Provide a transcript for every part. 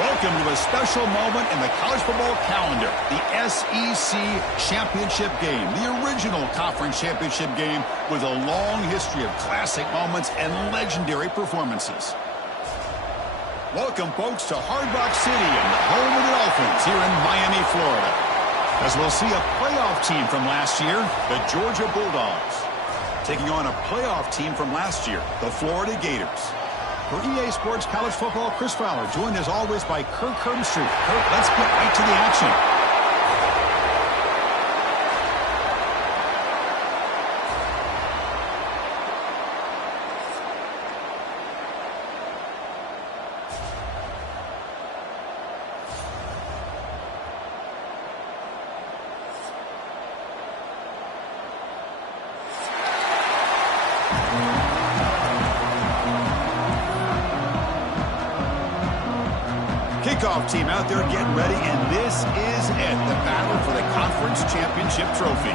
Welcome to a special moment in the college football calendar, the SEC Championship game, the original conference championship game with a long history of classic moments and legendary performances. Welcome, folks, to Hard Rock City and the home of the Dolphins here in Miami, Florida. As we'll see a playoff team from last year, the Georgia Bulldogs, taking on a playoff team from last year, the Florida Gators. For EA Sports College Football, Chris Fowler, joined as always by Kirk Herbstreit. Kirk, let's get right to the action. Kickoff team out there getting ready, and this is it, the battle for the conference championship trophy.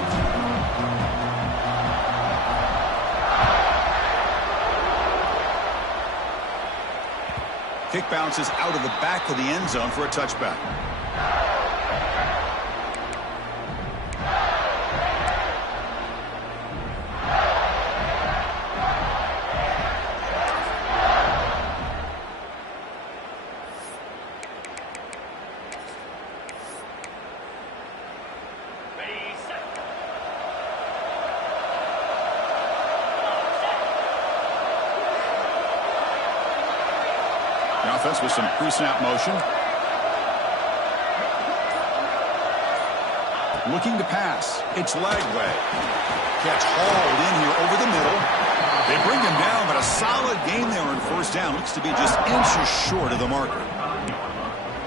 Kick bounces out of the back of the end zone for a touchback. Offense with some pre-snap motion. Looking to pass. It's Lagway. Catch hauled in here over the middle. They bring him down, but a solid gain there on first down. Looks to be just inches short of the marker.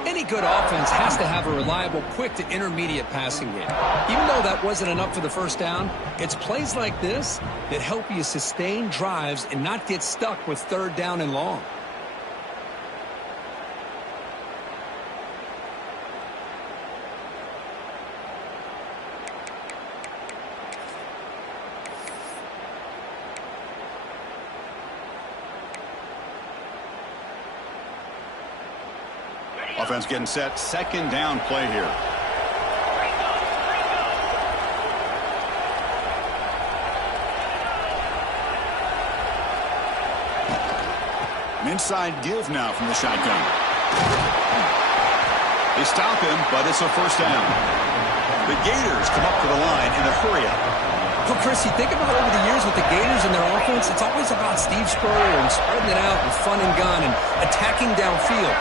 Any good offense has to have a reliable, quick to intermediate passing game. Even though that wasn't enough for the first down, it's plays like this that help you sustain drives and not get stuck with third down and long. Offense getting set. Second down play here. An inside give now from the shotgun. They stop him, but it's a first down. The Gators come up to the line in a hurry-up. Well, Chris, you think about over the years with the Gators and their offense, it's always about Steve Spurrier and spreading it out and fun and gun and attacking downfield.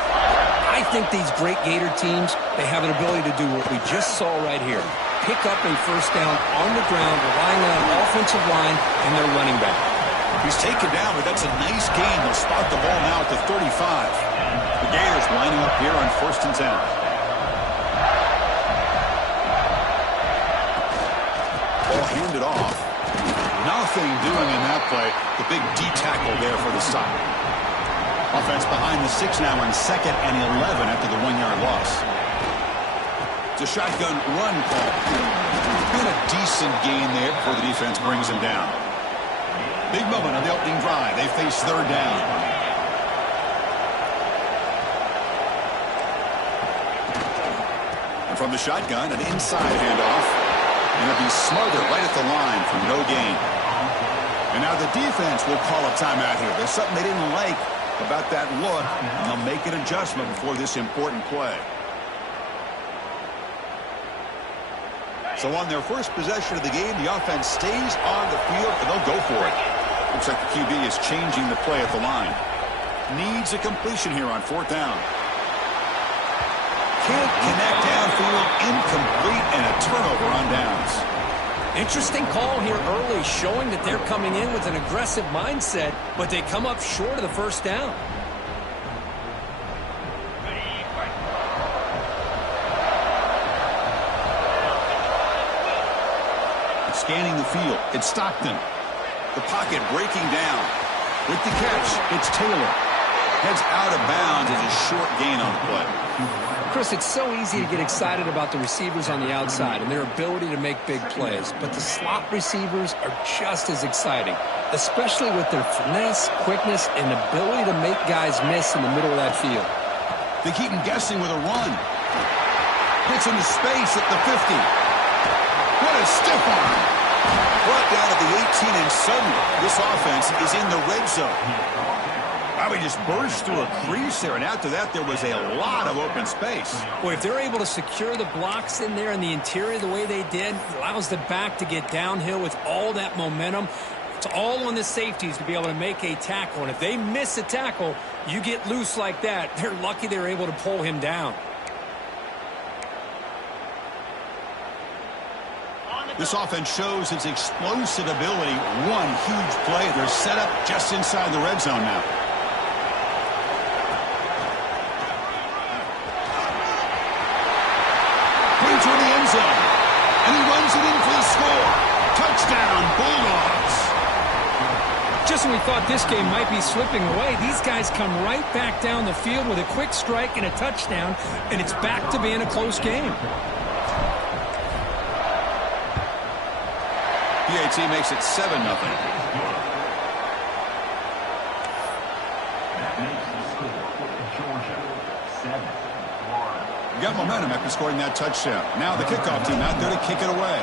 I think these great Gator teams, they have an ability to do what we just saw right here. Pick up a first down on the ground, relying on an offensive line and their running back. He's taken down, but that's a nice gain. They'll spot the ball now at the 35. The Gators lining up here on 1st and 10. Ball handed off. Nothing doing in that play. The big D tackle there for the stop. Offense behind the 6 now in 2nd and 11 after the 1-yard loss. It's a shotgun run call. Been a decent gain there before the defense brings him down. Big moment on the opening drive. They face third down. And from the shotgun, an inside handoff. And it'll be smothered right at the line for no gain. And now the defense will call a timeout here. There's something they didn't like about that look, and they'll make an adjustment before this important play. So on their first possession of the game, the offense stays on the field, and they'll go for it. Looks like the QB is changing the play at the line. Needs a completion here on 4th down. Can't connect downfield, incomplete, and a turnover on downs. Interesting call here early, showing that they're coming in with an aggressive mindset, but they come up short of the first down. Scanning the field, it's Stockton. The pocket breaking down. With the catch, it's Taylor. Heads out of bounds as a short gain on the play. Chris, it's so easy to get excited about the receivers on the outside and their ability to make big plays, but the slot receivers are just as exciting, especially with their finesse, quickness, and ability to make guys miss in the middle of that field. They keep him guessing with a run. Gets into space at the 50. What a stiff arm. Brought down at the 18, and suddenly this offense is in the red zone. Wow, he just burst through a crease there, and after that, there was a lot of open space. Boy, if they're able to secure the blocks in there in the interior the way they did, it allows the back to get downhill with all that momentum. It's all on the safeties to be able to make a tackle, and if they miss a tackle, you get loose like that. They're lucky they were able to pull him down. This offense shows its explosive ability. One huge play. They're set up just inside the red zone now. Brings her in the end zone. And he runs it in for the score. Touchdown, Bulldogs. Just when we thought this game might be slipping away, these guys come right back down the field with a quick strike and a touchdown, and it's back to being a close game. PAT makes it 7-0. Got momentum after scoring that touchdown. Now the kickoff team out there to kick it away.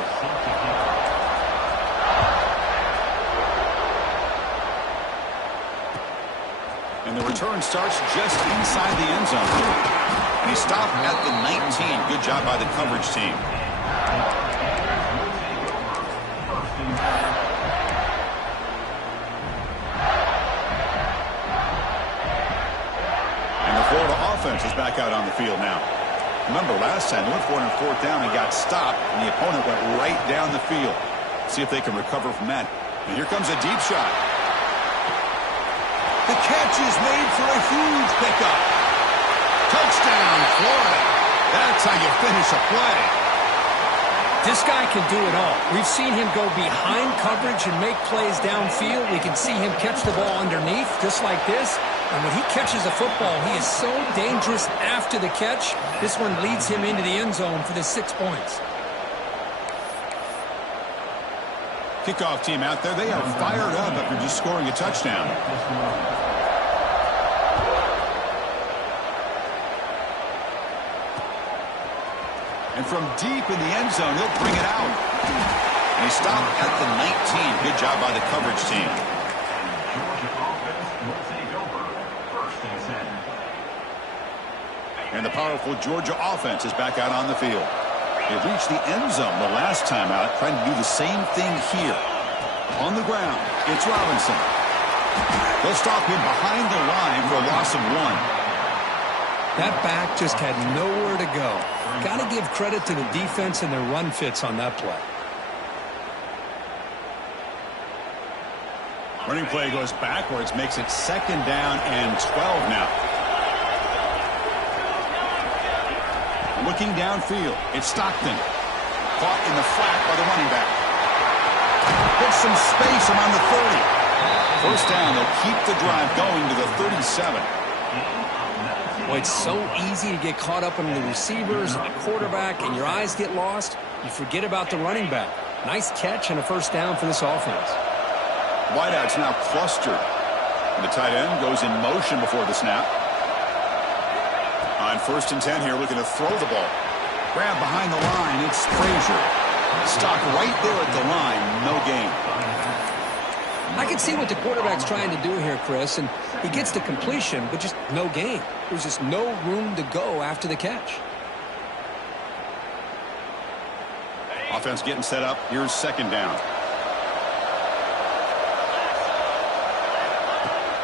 And the return starts just inside the end zone. And he stopped at the 19. Good job by the coverage team. Florida offense is back out on the field now. Remember, last time they went for it on fourth down and got stopped, and the opponent went right down the field. See if they can recover from that. And here comes a deep shot. The catch is made for a huge pickup. Touchdown, Florida. That's how you finish a play. This guy can do it all. We've seen him go behind coverage and make plays downfield. We can see him catch the ball underneath, just like this. And when he catches a football, he is so dangerous after the catch. This one leads him into the end zone for the 6 points. Kickoff team out there. They are fired up after just scoring a touchdown. And from deep in the end zone, he'll bring it out. And he stopped at the 19. Good job by the coverage team. And the powerful Georgia offense is back out on the field. They reached the end zone the last time out, trying to do the same thing here. On the ground, it's Robinson. They'll stop him behind the line for a loss of 1. That back just had nowhere to go. Got to give credit to the defense and their run fits on that play. Running play goes backwards, makes it 2nd down and 12 now. Looking downfield, it's Stockton. Caught in the flat by the running back. Gets some space around the 30. First down, they'll keep the drive going to the 37. Well, it's so easy to get caught up in the receivers and the quarterback, and your eyes get lost. You forget about the running back. Nice catch and a first down for this offense. Wideout's now clustered. And the tight end goes in motion before the snap. On 1st and 10 here, looking to throw the ball. Grab behind the line, it's Frazier. Stock right there at the line, no gain. I can see what the quarterback's trying to do here, Chris, and he gets the completion, but just no gain. There's just no room to go after the catch. Offense getting set up. Here's 2nd down.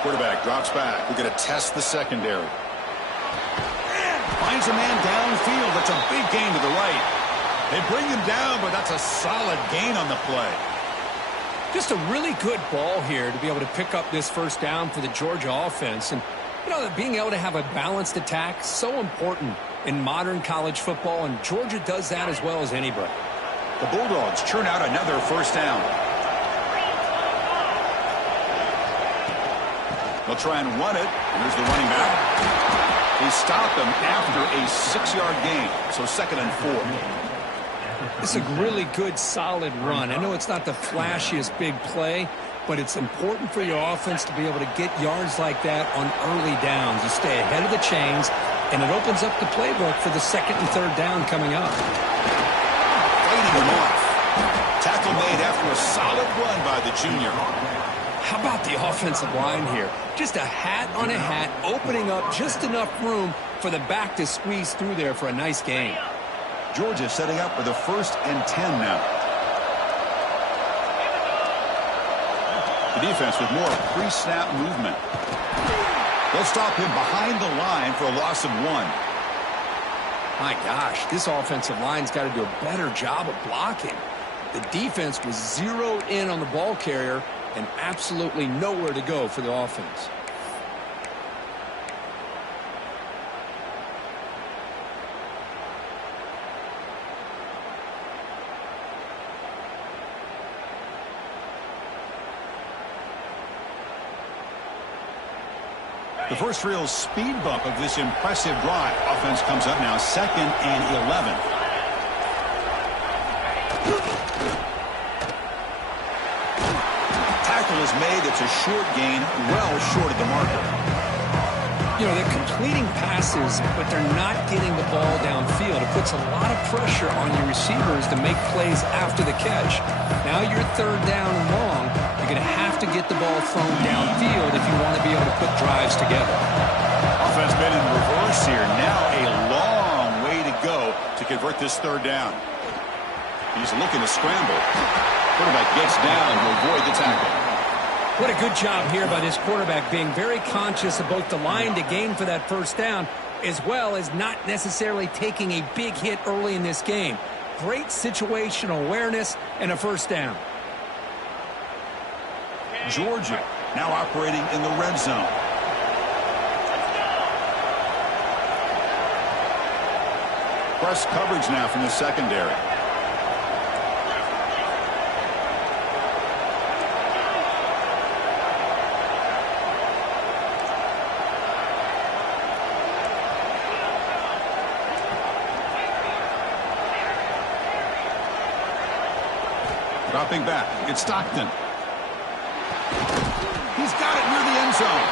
Quarterback drops back. We're going to test the secondary. Finds a man downfield. That's a big gain to the right. They bring him down, but that's a solid gain on the play. Just a really good ball here to be able to pick up this first down for the Georgia offense. And, you know, being able to have a balanced attack, so important in modern college football, and Georgia does that as well as anybody. The Bulldogs churn out another first down. They'll try and run it. Here's the running back. They stop him after a 6-yard gain, so 2nd and 4. It's a really good, solid run. I know it's not the flashiest big play, but it's important for your offense to be able to get yards like that on early downs. You stay ahead of the chains, and it opens up the playbook for the second and third down coming up. Fighting him off. Tackle made after a solid run by the junior. How about the offensive line here? Just a hat on a hat, opening up just enough room for the back to squeeze through there for a nice gain. Georgia setting up for the 1st and 10 now. The defense with more pre-snap movement. They'll stop him behind the line for a loss of 1. My gosh, this offensive line's got to do a better job of blocking. The defense was zeroed in on the ball carrier and absolutely nowhere to go for the offense. The first real speed bump of this impressive drive. Offense comes up now 2nd and 11. Tackle is made. It's a short gain, well short of the marker. You know, they're completing passes, but they're not getting the ball downfield. It puts a lot of pressure on your receivers to make plays after the catch. Now you're 3rd down and long. You're going to have to get the ball thrown downfield if you want to be able to put drives together. Offense been in reverse here. Now a long way to go to convert this 3rd down. He's looking to scramble. Quarterback gets down to avoid the tackle. What a good job here by this quarterback, being very conscious of both the line to gain for that 1st down, as well as not necessarily taking a big hit early in this game. Great situational awareness and a 1st down. Georgia now operating in the red zone. Press coverage now from the secondary. Dropping back, it's Stockton. He's got it near the end zone.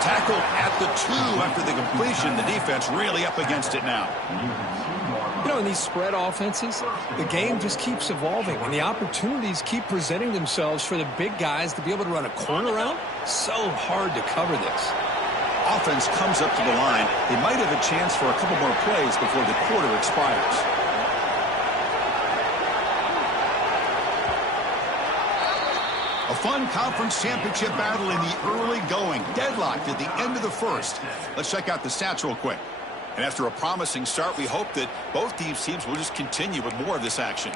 Tackled at the 2 after the completion. The defense really up against it now. You know, in these spread offenses, the game just keeps evolving, and the opportunities keep presenting themselves for the big guys to be able to run a corner out. So hard to cover this. Offense comes up to the line. They might have a chance for a couple more plays before the quarter expires. A fun conference championship battle in the early going. Deadlocked at the end of the 1st. Let's check out the stats real quick. And after a promising start, we hope that both these teams will just continue with more of this action.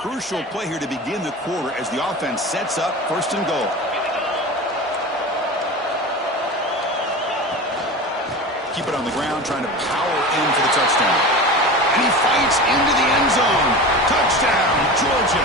Crucial play here to begin the quarter as the offense sets up 1st and goal. Keep it on the ground, trying to power in for the touchdown. And he fights into the end zone. Touchdown, Georgia.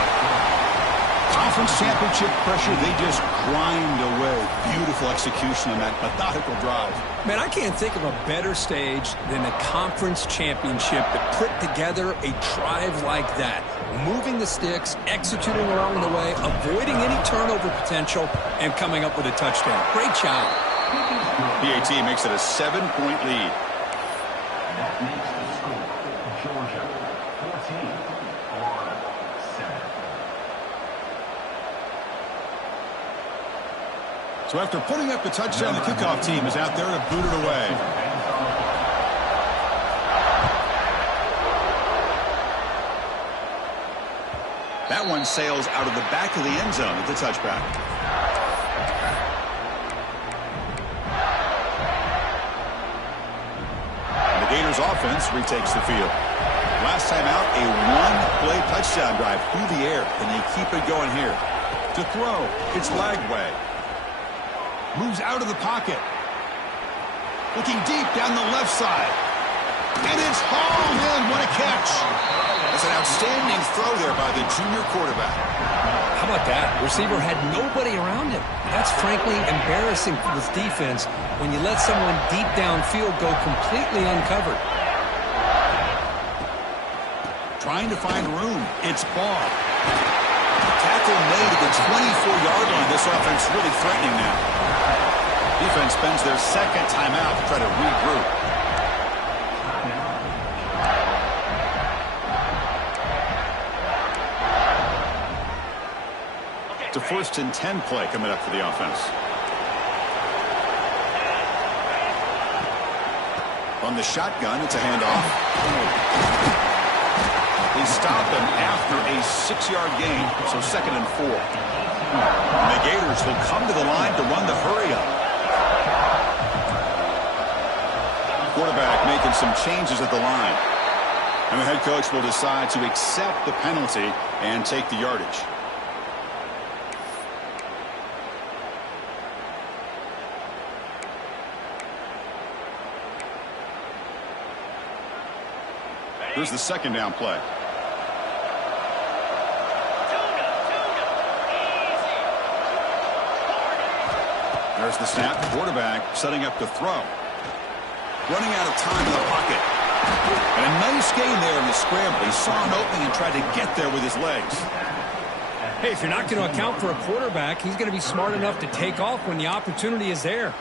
Conference championship pressure, they just grind away. Beautiful execution on that methodical drive. Man, I can't think of a better stage than a conference championship to put together a drive like that. Moving the sticks, executing along the way, avoiding any turnover potential, and coming up with a touchdown. Great job. PAT makes it a 7-point lead. That makes the score Georgia 14, Florida 7. So after putting up the touchdown, the kickoff team is out there to boot it away. That one sails out of the back of the end zone at the touchback. And the Gators offense retakes the field. Last time out, a one-play touchdown drive through the air, and they keep it going here. To throw, it's Lagway. Moves out of the pocket. Looking deep down the left side. And it's hauled in. What a catch. That's an outstanding throw there by the junior quarterback. How about that? Receiver had nobody around him. That's frankly embarrassing for this defense when you let someone deep downfield go completely uncovered. Trying to find room. It's Barr. Tackle made at the 24-yard line. This offense really threatening now. Defense spends their second timeout to try to regroup. It's a 1st and 10 play coming up for the offense. On the shotgun, it's a handoff. They stop him after a 6-yard gain, so 2nd and 4. And the Gators will come to the line to run the hurry-up. Quarterback making some changes at the line. And the head coach will decide to accept the penalty and take the yardage. Here's the 2nd down play. There's the snap. Quarterback setting up to throw. Running out of time in the pocket. And a nice gain there in the scramble. He saw an opening and tried to get there with his legs. Hey, if you're not going to account for a quarterback, he's going to be smart enough to take off when the opportunity is there.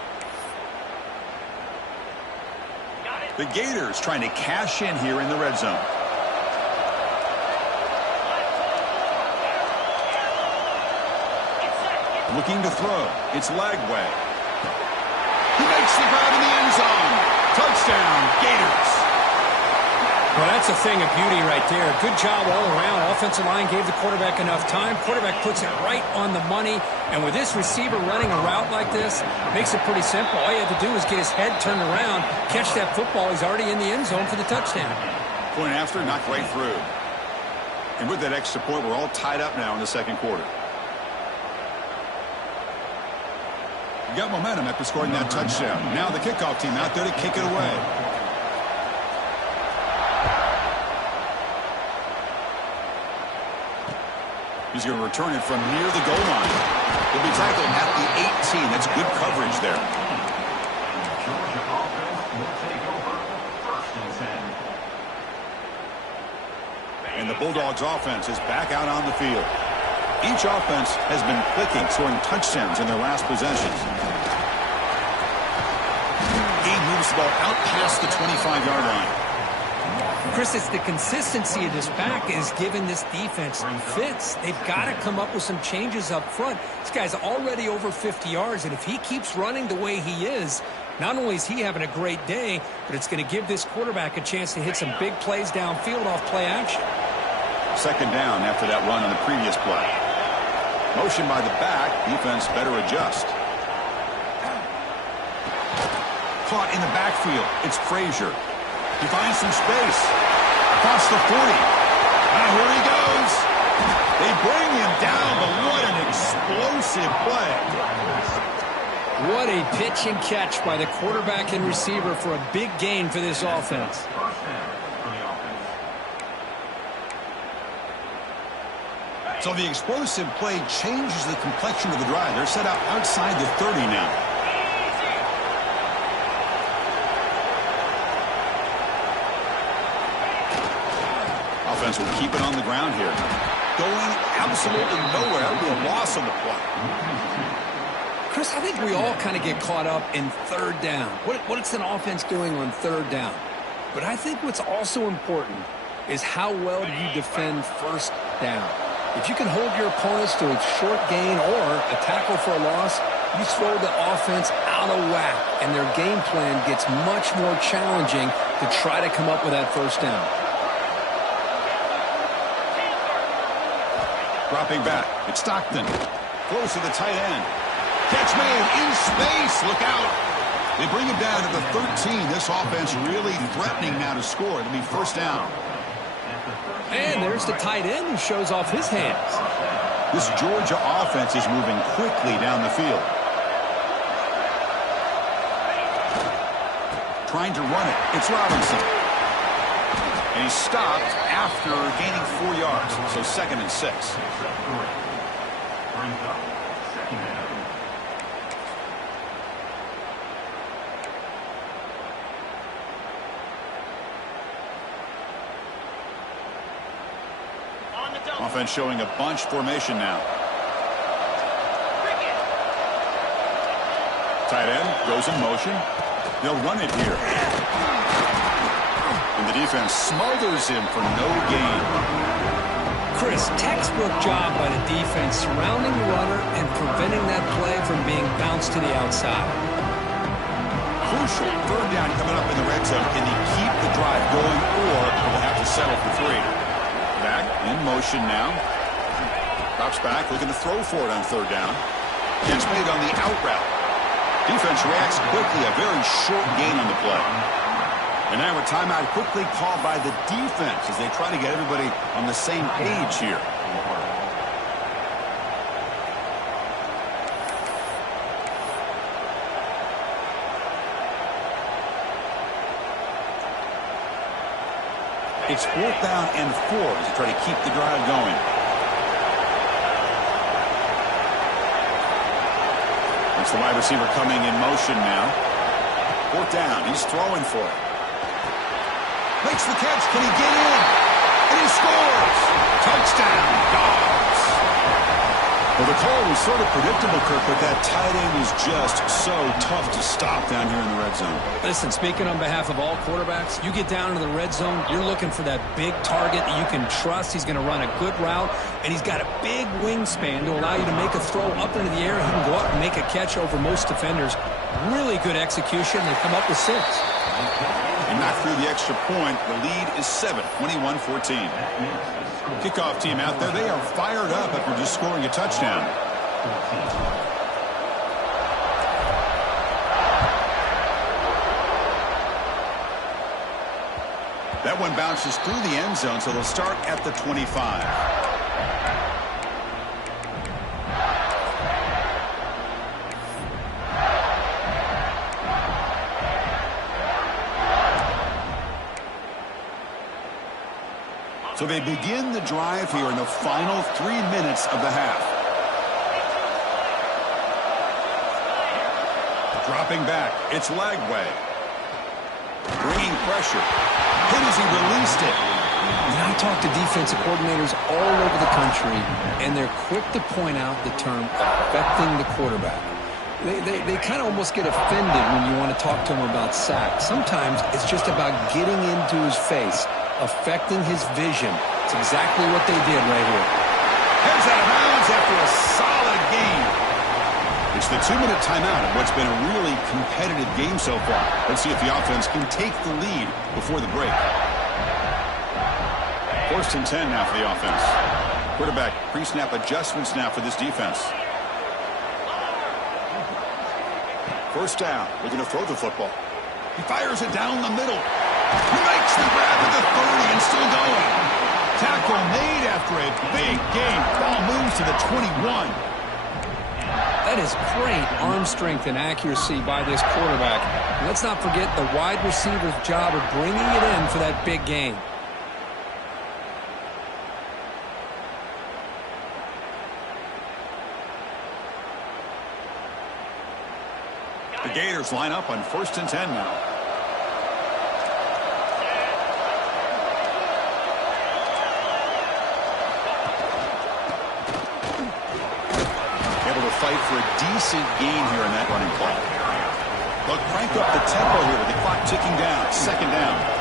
The Gators trying to cash in here in the red zone. Looking to throw. It's Lagway. He makes the grab in the end zone. Touchdown, Gators. Well, that's a thing of beauty right there. Good job all around. Offensive line gave the quarterback enough time. Quarterback puts it right on the money. And with this receiver running a route like this, makes it pretty simple. All you have to do is get his head turned around, catch that football. He's already in the end zone for the touchdown. Point after, knocked right through. And with that extra point, we're all tied up now in the 2nd quarter. You got momentum after scoring that touchdown. Now the kickoff team out there to kick it away. He's going to return it from near the goal line. He'll be tackled at the 18. That's good coverage there. Georgia offense will take over 1st and 10. And the Bulldogs offense is back out on the field. Each offense has been clicking, scoring touchdowns in their last possessions. He moves the ball out past the 25-yard line. Chris, it's the consistency of this back is giving this defense fits. They've got to come up with some changes up front. This guy's already over 50 yards, and if he keeps running the way he is, not only is he having a great day, but it's going to give this quarterback a chance to hit some big plays downfield off play action. 2nd down after that run on the previous play. Motion by the back. Defense better adjust. Caught in the backfield. It's Frazier. He finds some space. Across the 40. Now here he goes. They bring him down, but what an explosive play. What a pitch and catch by the quarterback and receiver for a big gain for this offense. So the explosive play changes the complexion of the drive. They're set up outside the 30 now. Offense will keep it on the ground here. Going absolutely nowhere. That would be a loss on the play. Chris, I think we all kind of get caught up in 3rd down. What's an offense doing on 3rd down? But I think what's also important is how well do you defend 1st down. If you can hold your opponents to a short gain or a tackle for a loss, you throw the offense out of whack, and their game plan gets much more challenging to try to come up with that 1st down. Dropping back. It's Stockton. Close to the tight end. Catch made in space. Look out. They bring him down to the 13. This offense really threatening now to score. It'll be 1st down. And there's the tight end who shows off his hands. This Georgia offense is moving quickly down the field. Trying to run it. It's Robinson. And he's stopped after gaining 4 yards. So 2nd and 6. Offense showing a bunch formation now. Tight end goes in motion. They'll run it here. And the defense smothers him for no gain. Chris, textbook job by the defense surrounding the runner and preventing that play from being bounced to the outside. Crucial third down coming up in the red zone. Can he keep the drive going, or will they have to settle for 3? Back in motion now. Drops back, looking to throw for it on third down. Catch made on the out route. Defense reacts quickly, a very short gain on the play. And now a timeout quickly called by the defense as they try to get everybody on the same page here. It's 4th down and 4 as they try to keep the drive going. It's the wide receiver coming in motion now. 4th down. He's throwing for it. Makes the catch. Can he get in? And he scores. Touchdown, Dogs. Well, the call was sort of predictable, Kirk, but that tight end is just so tough to stop down here in the red zone. Listen, speaking on behalf of all quarterbacks, you get down into the red zone, you're looking for that big target that you can trust. He's going to run a good route, and he's got a big wingspan to allow you to make a throw up into the air. He can go up and make a catch over most defenders. Really good execution. They come up with 6. And not through the extra point. The lead is 7, 21-14. Kickoff team out there. They are fired up after just scoring a touchdown. That one bounces through the end zone, so they'll start at the 25. So they begin the drive here in the final 3 minutes of the half. Dropping back, it's Lagway. Bringing pressure. Hit as he released it. I talk to defensive coordinators all over the country, and they're quick to point out the term affecting the quarterback. They kind of almost get offended when you want to talk to them about sacks. Sometimes it's just about getting into his face, affecting his vision. It's exactly what they did right here. Heads out of bounds after a solid game. It's the 2-minute timeout of what's been a really competitive game so far. Let's see if the offense can take the lead before the break. 1st and 10 now for the offense. Quarterback pre-snap adjustments now for this defense. 1st down, looking to throw the football. He fires it down the middle. He makes the grab at the 30 and still going. Tackle made after a big game. Ball moves to the 21. That is great arm strength and accuracy by this quarterback. And let's not forget the wide receiver's job of bringing it in for that big game. The Gators line up on 1st and 10 now. Able to fight for a decent gain here in that running play. They'll crank up the tempo here with the clock ticking down. 2nd down.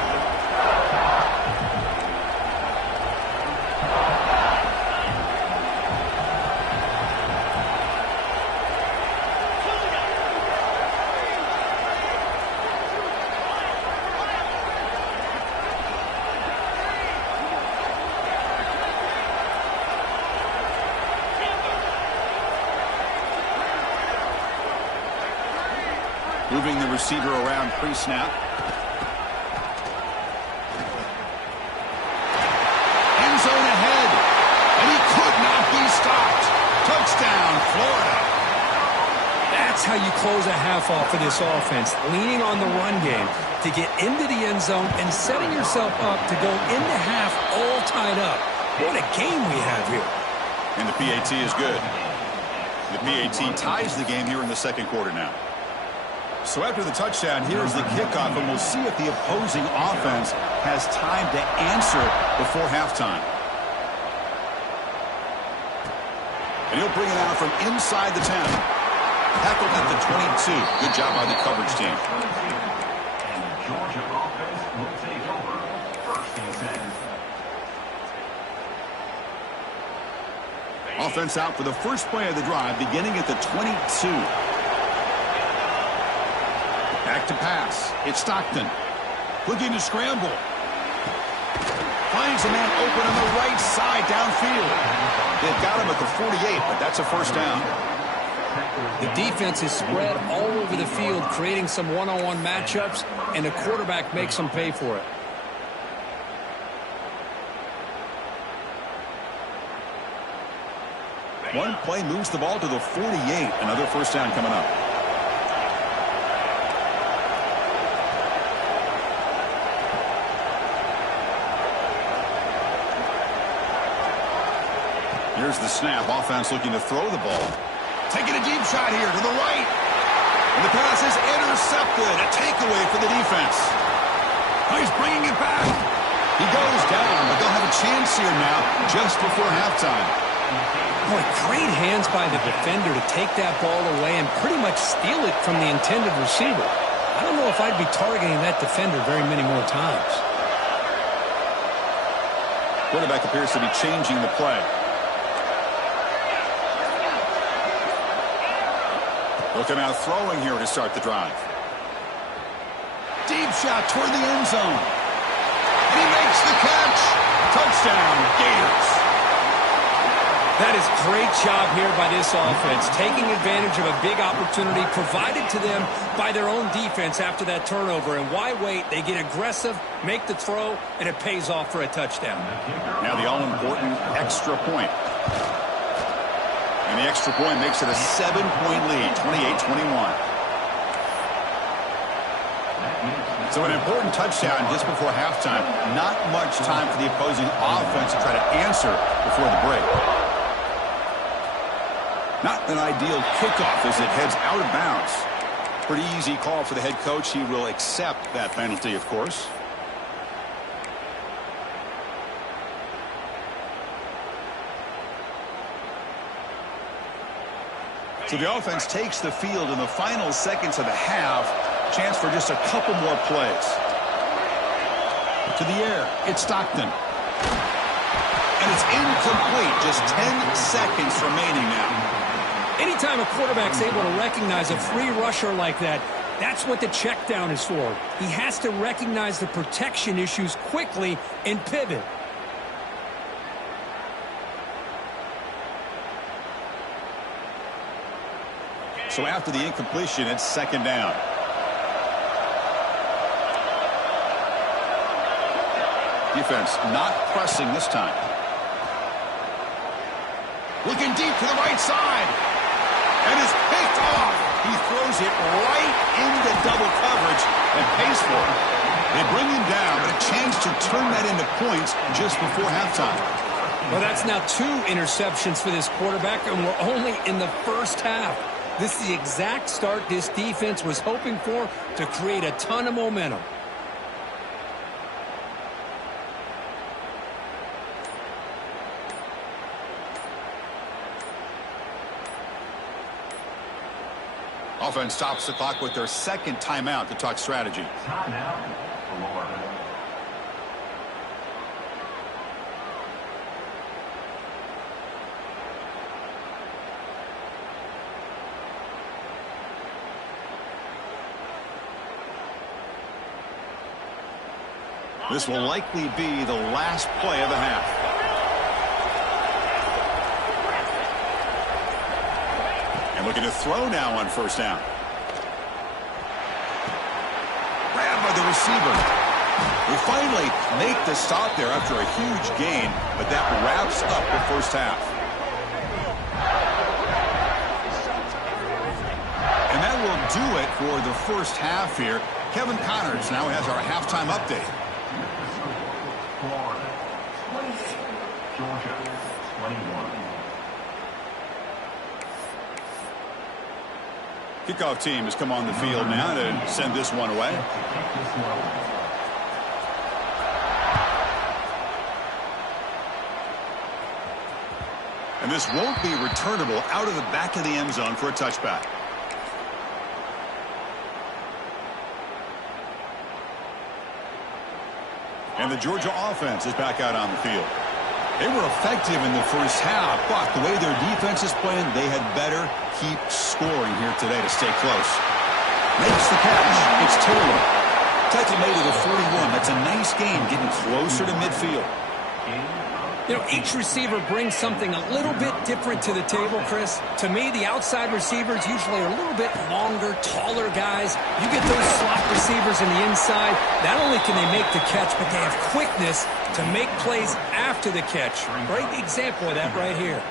Moving the receiver around pre-snap. End zone ahead. And he could not be stopped. Touchdown, Florida. That's how you close a half off of this offense. Leaning on the run game to get into the end zone and setting yourself up to go into half all tied up. What a game we have here. And the PAT is good. The PAT ties the game here in the 2nd quarter now. So after the touchdown, here's the kickoff, and we'll see if the opposing offense has time to answer before halftime. And he'll bring it out from inside the 10. Tackled at the 22. Good job by the coverage team. And the Georgia offense will take over first and 10. Offense out for the first play of the drive, beginning at the 22. Back to pass. It's Stockton. Looking to scramble. Finds a man open on the right side downfield. They've got him at the 48, but that's a first down. The defense is spread all over the field, creating some one-on-one matchups, and the quarterback makes them pay for it. One play moves the ball to the 48. Another first down coming up. Here's the snap. Offense looking to throw the ball. Taking a deep shot here to the right. And the pass is intercepted. A takeaway for the defense. Oh, he's bringing it back. He goes down, but they'll have a chance here now just before halftime. Boy, great hands by the defender to take that ball away and pretty much steal it from the intended receiver. I don't know if I'd be targeting that defender very many more times. Quarterback appears to be changing the play. They'll come out throwing here to start the drive. Deep shot toward the end zone. And he makes the catch. Touchdown, Gators. That is great job here by this offense, taking advantage of a big opportunity provided to them by their own defense after that turnover. And why wait? They get aggressive, make the throw, and it pays off for a touchdown. Now the all-important extra point. And the extra point makes it a 7-point lead, 28-21. So an important touchdown just before halftime. Not much time for the opposing offense to try to answer before the break. Not an ideal kickoff as it heads out of bounds. Pretty easy call for the head coach. He will accept that penalty, of course. So the offense takes the field in the final seconds of the half. Chance for just a couple more plays. To the air, it's Stockton. And it's incomplete. Just 10 seconds remaining now. Anytime a quarterback's able to recognize a free rusher like that, that's what the check down is for. He has to recognize the protection issues quickly and pivot. So after the incompletion, it's second down. Defense not pressing this time. Looking deep to the right side. And is picked off. He throws it right into double coverage and pays for it. They bring him down, but a chance to turn that into points just before halftime. Well, that's now 2 interceptions for this quarterback, and we're only in the first half. This is the exact start this defense was hoping for to create a ton of momentum. Offense stops the clock with their second timeout to talk strategy. Timeout, Florida. This will likely be the last play of the half. And looking to throw now on first down. Grabbed by the receiver. They finally make the stop there after a huge gain, but that wraps up the first half. And that will do it for the first half here. Kevin Connors now has our halftime update. Florida 28, Georgia 21. Kickoff team has come on the field now to send this one away. And And this won't be returnable out of the back of the end zone for a touchback. And the Georgia offense is back out on the field. They were effective in the first half, but the way their defense is playing, they had better keep scoring here today to stay close. Makes the catch. It's Taylor. Tackle made it at 41. That's a nice gain, getting closer to midfield. You know, each receiver brings something a little bit different to the table, Chris. To me, the outside receivers usually are a little bit longer, taller guys. You get those slot receivers in the inside, not only can they make the catch, but they have quickness to make plays after the catch. Great example of that right here.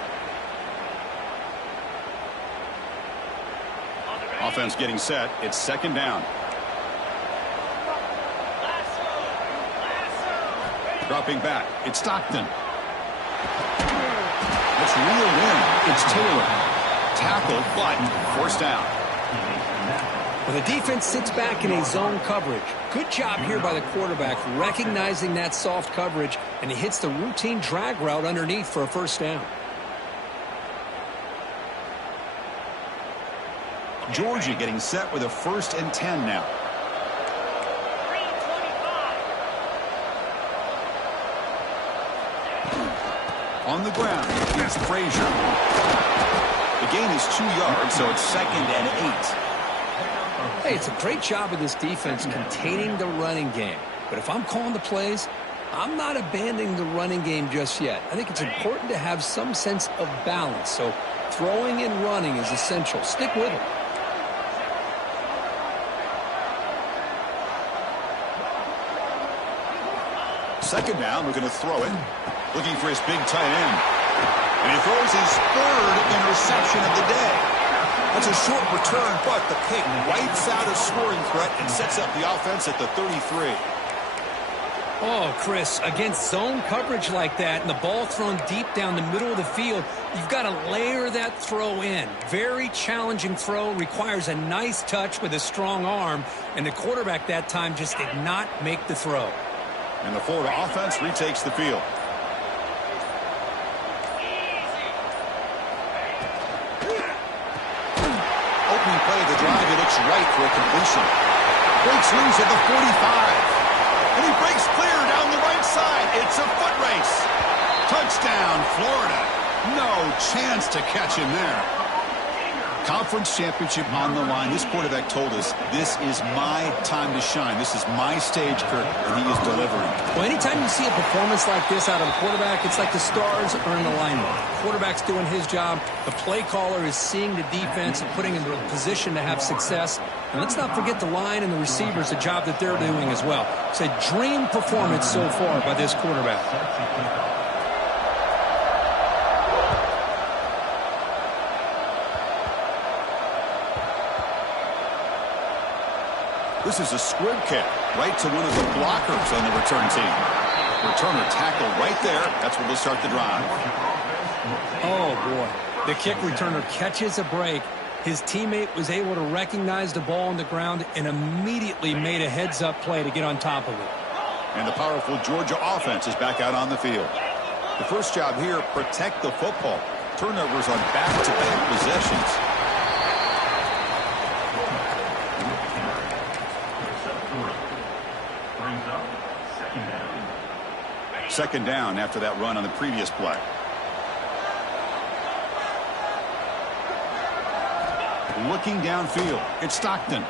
Offense getting set. It's second down. Dropping back. It's Stockton. Let's reel in. It's Taylor. Tackle, but forced down. Well, the defense sits back in a zone coverage. Good job here by the quarterback recognizing that soft coverage, and he hits the routine drag route underneath for a first down. Georgia getting set with a 1st and 10 now. On the ground, it's Frazier. The gain is 2 yards, so it's 2nd and 8. Hey, it's a great job of this defense containing the running game. But if I'm calling the plays, I'm not abandoning the running game just yet. I think it's important to have some sense of balance. So throwing and running is essential. Stick with it. Second down, we're going to throw it. Looking for his big tight end. And he throws his 3rd interception of the day. That's a short return, but the pick wipes out a scoring threat and sets up the offense at the 33. Oh, Chris, against zone coverage like that and the ball thrown deep down the middle of the field, you've got to layer that throw in. Very challenging throw, requires a nice touch with a strong arm, and the quarterback that time just did not make the throw. And the Florida offense retakes the field. Opening play of the drive, he looks right for a completion. Breaks loose at the 45. And he breaks clear down the right side. It's a foot race. Touchdown, Florida. No chance to catch him there. Conference championship on the line. This quarterback told us, this is my time to shine. This is my stage, Kirk, and he is delivering. Well, anytime you see a performance like this out of a quarterback, it's like the stars are in alignment. The quarterback's doing his job. The play caller is seeing the defense and putting him in a position to have success. And let's not forget the line and the receivers, the job that they're doing as well. It's a dream performance so far by this quarterback. This is a squib kick right to one of the blockers on the return team. Returner tackle right there. That's where we'll start the drive. Oh, boy. The kick returner catches a break. His teammate was able to recognize the ball on the ground and immediately made a heads-up play to get on top of it. And the powerful Georgia offense is back out on the field. The first job here, protect the football. Turnovers on back-to-back possessions. Second down after that run on the previous play. Looking downfield, it's Stockton.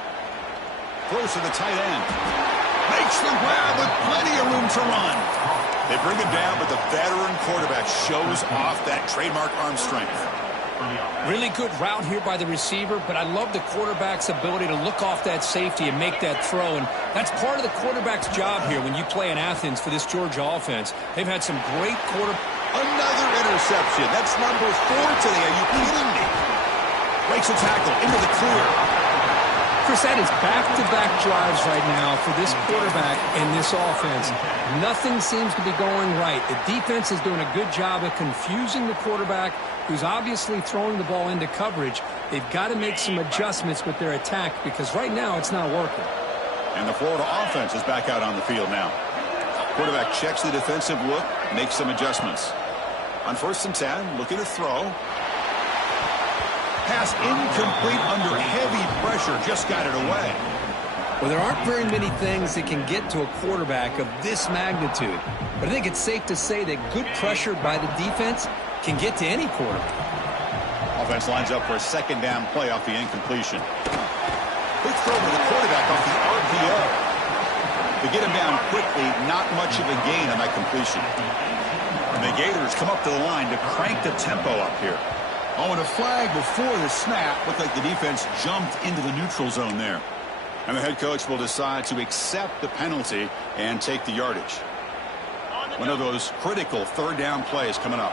Throws to the tight end. Makes the grab with plenty of room to run. They bring him down, but the veteran quarterback shows off that trademark arm strength. Really good route here by the receiver, but I love the quarterback's ability to look off that safety and make that throw. And that's part of the quarterback's job here when you play in Athens for this Georgia offense. They've had some great Another interception. That's number 4 today. Are you kidding me? Breaks a tackle into the clear. Chris, that is back-to-back drives right now for this quarterback and this offense. Nothing seems to be going right. The defense is doing a good job of confusing the quarterback, who's obviously throwing the ball into coverage. They've got to make some adjustments with their attack because right now it's not working. And the Florida offense is back out on the field now. Quarterback checks the defensive look, makes some adjustments. On 1st and 10, looking to throw. Pass incomplete under heavy pressure. Just got it away. Well, there aren't very many things that can get to a quarterback of this magnitude. But I think it's safe to say that good pressure by the defense can get to any quarterback. Offense lines up for a 2nd down play off the incompletion. Quick throw to the quarterback off the RPO. To get him down quickly, not much of a gain on that completion. And the Gators come up to the line to crank the tempo up here. Oh, and a flag before the snap. Looked like the defense jumped into the neutral zone there. And the head coach will decide to accept the penalty and take the yardage. One of those critical 3rd down plays coming up.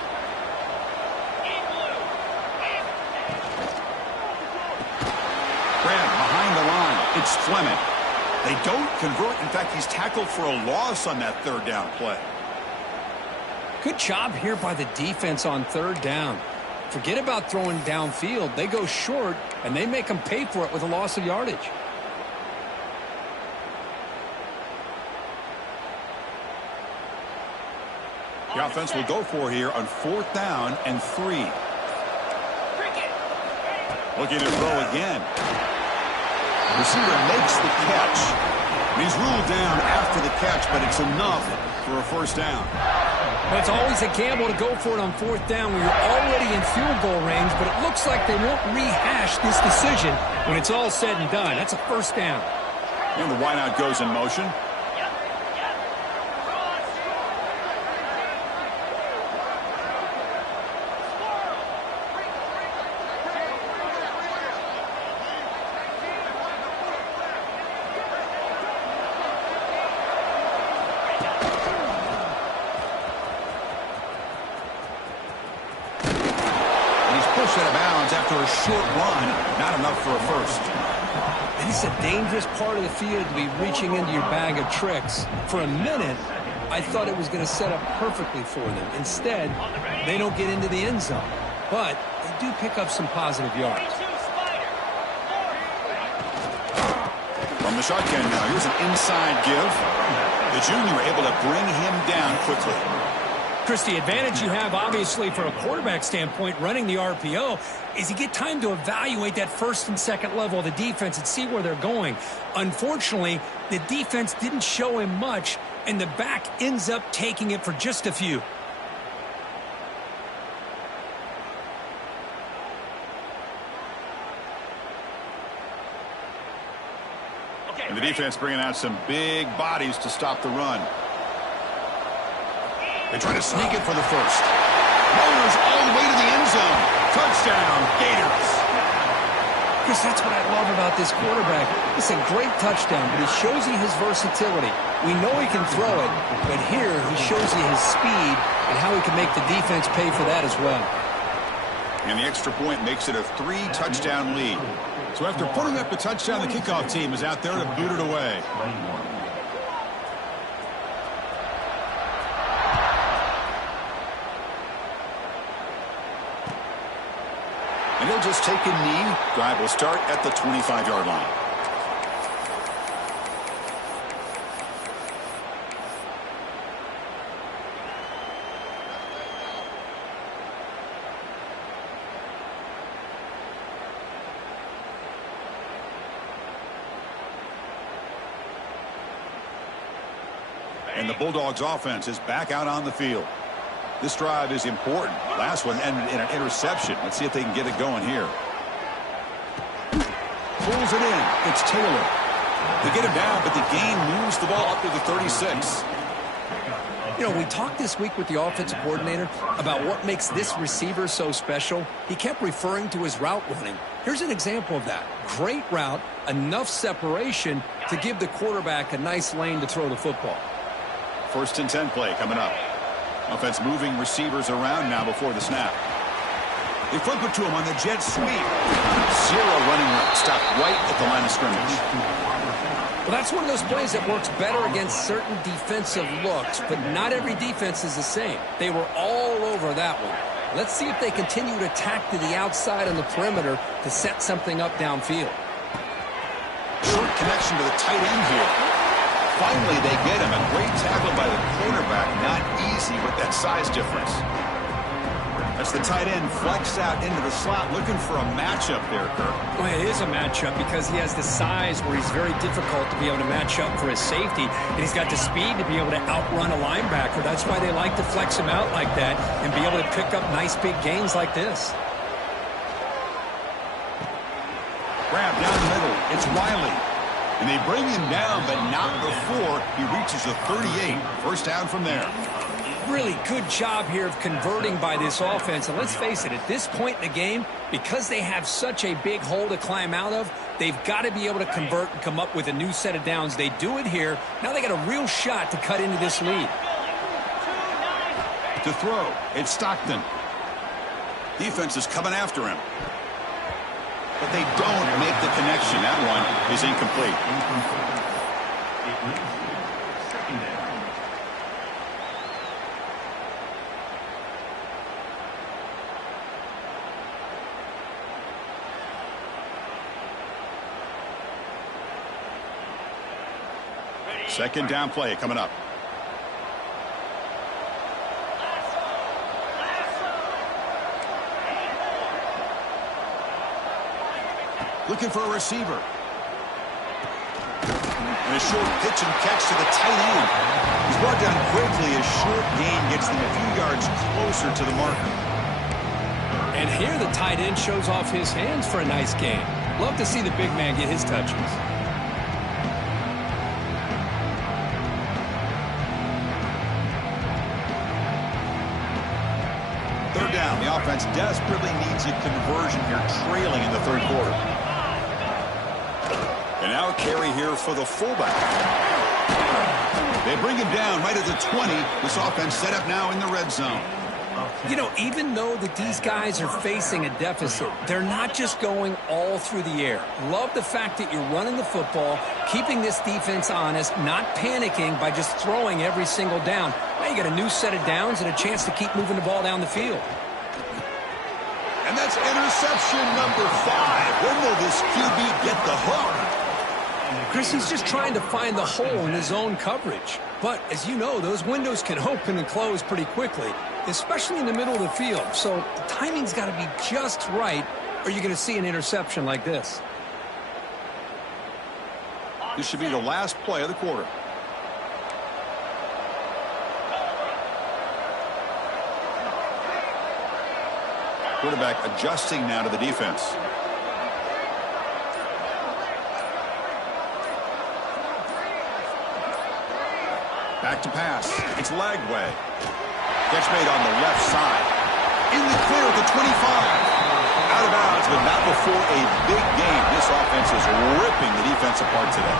Graham behind the line. It's Fleming. They don't convert. In fact, he's tackled for a loss on that 3rd down play. Good job here by the defense on 3rd down. Forget about throwing downfield. They go short, and they make them pay for it with a loss of yardage. The offense will go for here on 4th down and 3. Looking to throw again. Receiver makes the catch. And he's ruled down after the catch, but it's enough for a 1st down. Well, it's always a gamble to go for it on 4th down when you're already in field goal range, but it looks like they won't rehash this decision when it's all said and done. That's a 1st down. And the wideout goes in motion. Out of bounds after a short run. Not enough for a 1st. And it's a dangerous part of the field to be reaching into your bag of tricks. For a minute, I thought it was going to set up perfectly for them. Instead, they don't get into the end zone. But they do pick up some positive yards. From the shotgun now, here's an inside give. The junior able to bring him down quickly. Chris, the advantage you have, obviously, from a quarterback standpoint, running the RPO, is you get time to evaluate that 1st and 2nd level of the defense and see where they're going. Unfortunately, the defense didn't show him much, and the back ends up taking it for just a few. And the defense bringing out some big bodies to stop the run. They try to sneak it for the 1st. Motors all the way to the end zone. Touchdown, Gators. Chris, that's what I love about this quarterback. It's a great touchdown, but he shows you his versatility. We know he can throw it, but here he shows you his speed and how he can make the defense pay for that as well. And the extra point makes it a 3-touchdown lead. So after putting up the touchdown, the kickoff team is out there to boot it away. And he'll just take a knee. Drive will start at the 25-yard line. And the Bulldogs offense is back out on the field. This drive is important. Last one ended in an interception. Let's see if they can get it going here. Pulls it in. It's Taylor. They get him down, but the gain moves the ball up to the 36. You know, we talked this week with the offensive coordinator about what makes this receiver so special. He kept referring to his route running. Here's an example of that. Great route, enough separation to give the quarterback a nice lane to throw the football. 1st and 10 play coming up. Offense moving receivers around now before the snap. They flip it to him on the jet sweep. 0 running route. Stopped right at the line of scrimmage. Well, that's one of those plays that works better against certain defensive looks, but not every defense is the same. They were all over that one. Let's see if they continue to tack to the outside on the perimeter to set something up downfield. Short connection to the tight end here. Finally, they get him. A great tackle by the quarterback. Not easy with that size difference. As the tight end flex out into the slot, looking for a matchup there, Kirk. Well, it is a matchup because he has the size where he's very difficult to be able to match up for his safety, and he's got the speed to be able to outrun a linebacker. That's why they like to flex him out like that and be able to pick up nice big gains like this. Grab down the middle. It's Riley. And they bring him down, but not before he reaches the 38. First down from there. Really good job here of converting by this offense. And let's face it, at this point in the game, because they have such a big hole to climb out of, they've got to be able to convert and come up with a new set of downs. They do it here. Now they got a real shot to cut into this lead. To throw, it's Stockton. Defense is coming after him. But they don't make the connection. That one is incomplete. It leads to second down. Second down play coming up. Looking for a receiver. And a short pitch and catch to the tight end. He's brought down quickly. A short gain gets them a few yards closer to the marker. And here the tight end shows off his hands for a nice gain. Love to see the big man get his touches. Third down. The offense desperately needs a conversion here, trailing in the third quarter. And now a carry here for the fullback. They bring him down right at the 20. This offense set up now in the red zone. You know, even though that these guys are facing a deficit, they're not just going all through the air. Love the fact that you're running the football, keeping this defense honest, not panicking by just throwing every single down. Now you got a new set of downs and a chance to keep moving the ball down the field. And that's interception number 5. When will this QB get the hook? Chris, he's just trying to find the hole in his own coverage. But, as you know, those windows can open and close pretty quickly, especially in the middle of the field. So the timing's got to be just right, or you're going to see an interception like this. This should be the last play of the quarter. Quarterback adjusting now to the defense. Back to pass. It's Lagway. Catch made on the left side. In the clear at the 25. Out of bounds, but not before a big game. This offense is ripping the defense apart today.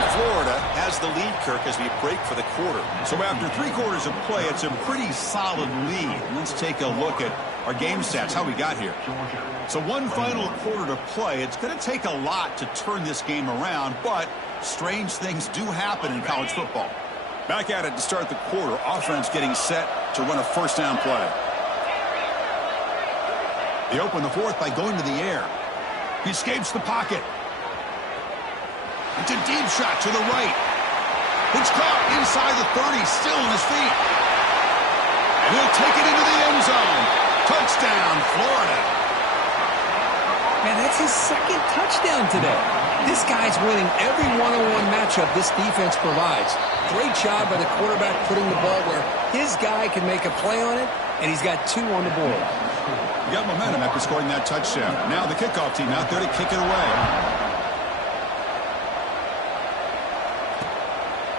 And Florida has the lead, Kirk, as we break for the quarter. So after 3 quarters of play, it's a pretty solid lead. Let's take a look at our game stats, how we got here. So one final quarter to play. It's going to take a lot to turn this game around, but strange things do happen in college football. Back at it to start the quarter. Offense getting set to run a first down play. They open the fourth by going to the air. He escapes the pocket. It's a deep shot to the right. It's caught inside the 30, still on his feet. And he'll take it into the end zone. Touchdown, Florida. Man, that's his second touchdown today. This guy's winning every one-on-one matchup this defense provides. Great job by the quarterback putting the ball where his guy can make a play on it, and he's got 2 on the board. He got momentum after scoring that touchdown. Now the kickoff team out there to kick it away.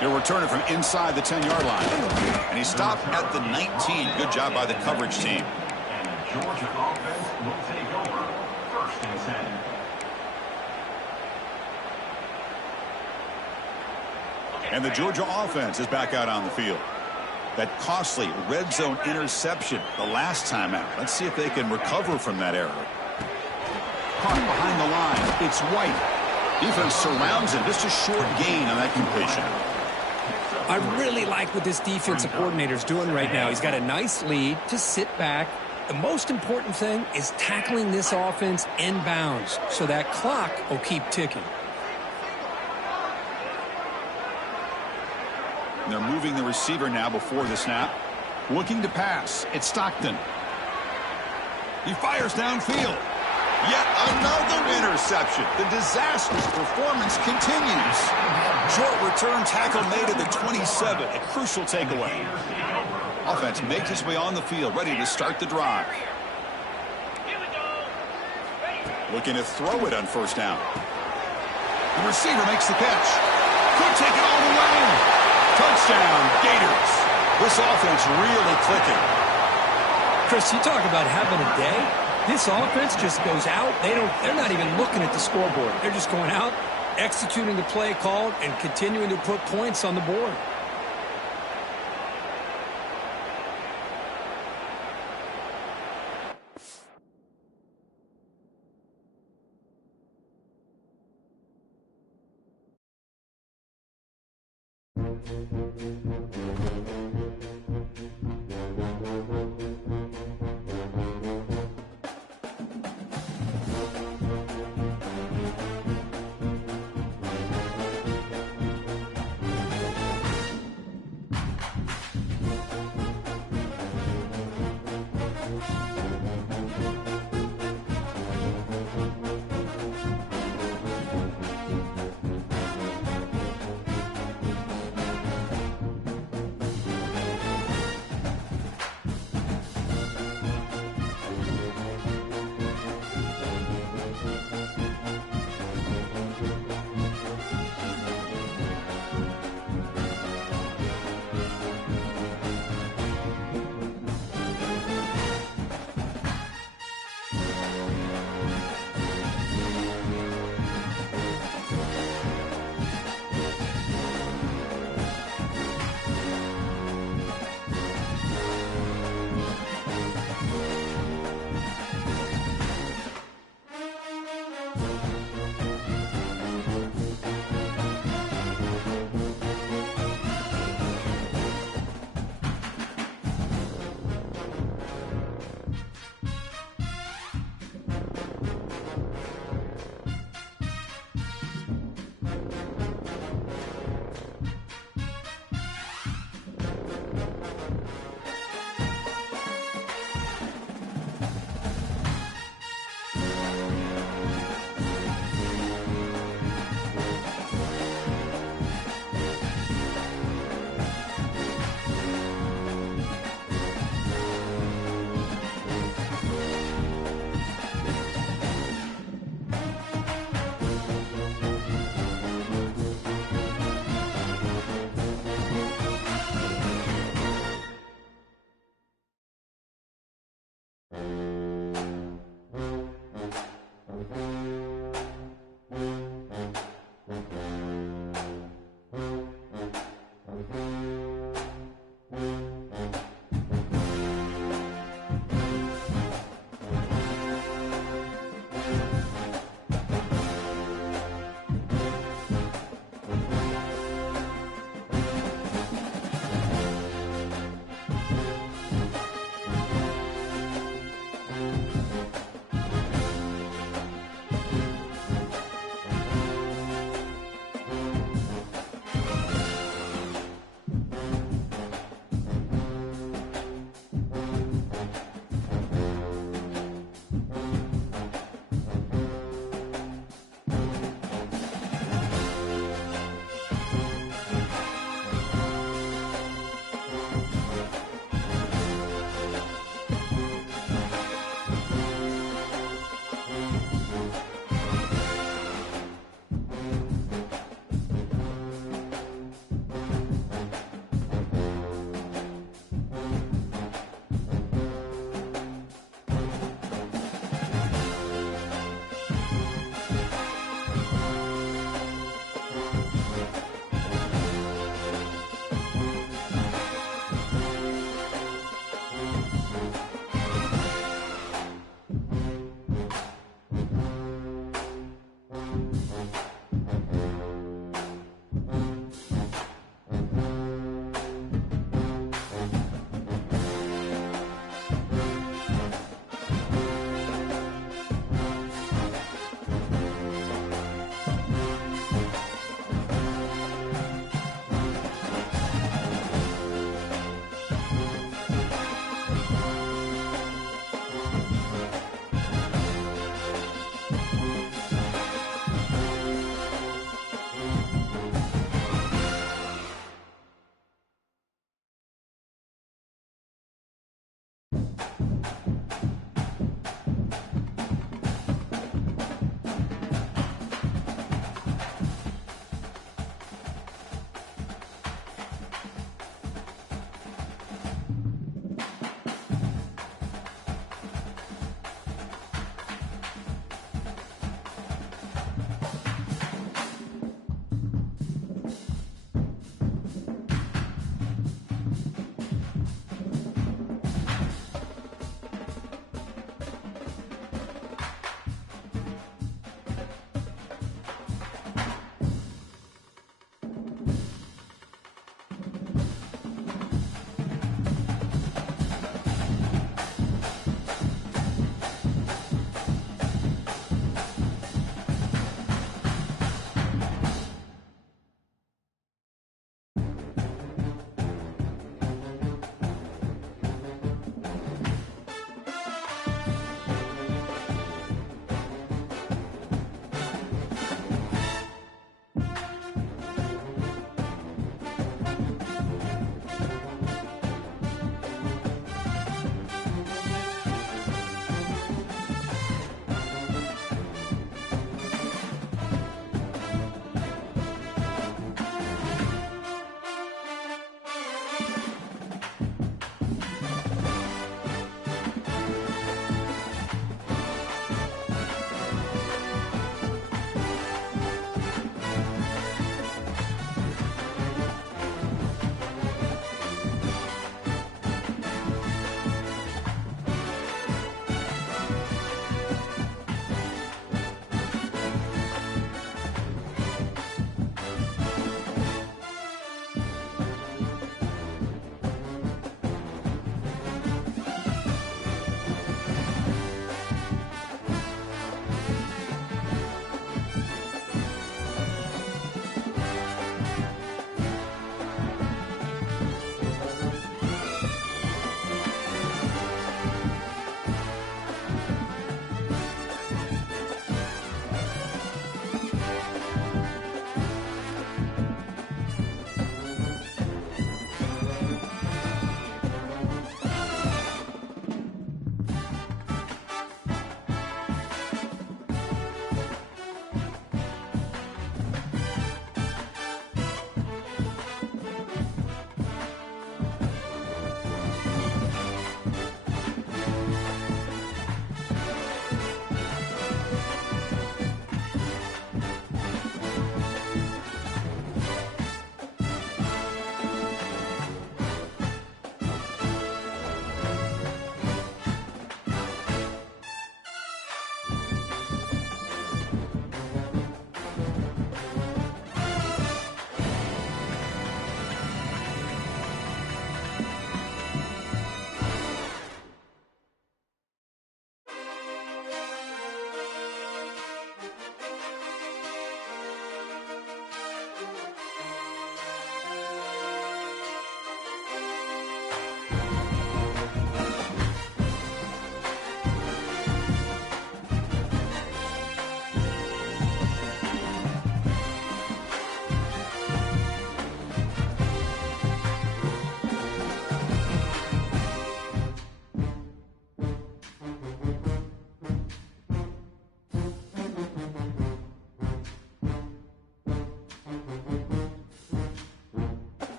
He'll return it from inside the 10-yard line. And he stopped at the 19. Good job by the coverage team. And the Georgia offense will take over. First and 10. And the Georgia offense is back out on the field. That costly red zone interception the last time out. Let's see if they can recover from that error. Caught behind the line. It's White. Defense surrounds him. Just a short gain on that completion. I really like what this defensive coordinator is doing right now. He's got a nice lead to sit back. The most important thing is tackling this offense inbounds so that clock will keep ticking. And they're moving the receiver now before the snap. Looking to pass. It's Stockton. He fires downfield. Yet another interception. The disastrous performance continues. Short return tackle made at the 27. A crucial takeaway. Offense makes its way on the field, ready to start the drive. Looking to throw it on first down. The receiver makes the catch. Could take it all the way. Touchdown, Gators. This offense really clicking. Chris, you talk about having a day. This offense just goes out. They're not even looking at the scoreboard. They're just going out, executing the play called, and continuing to put points on the board.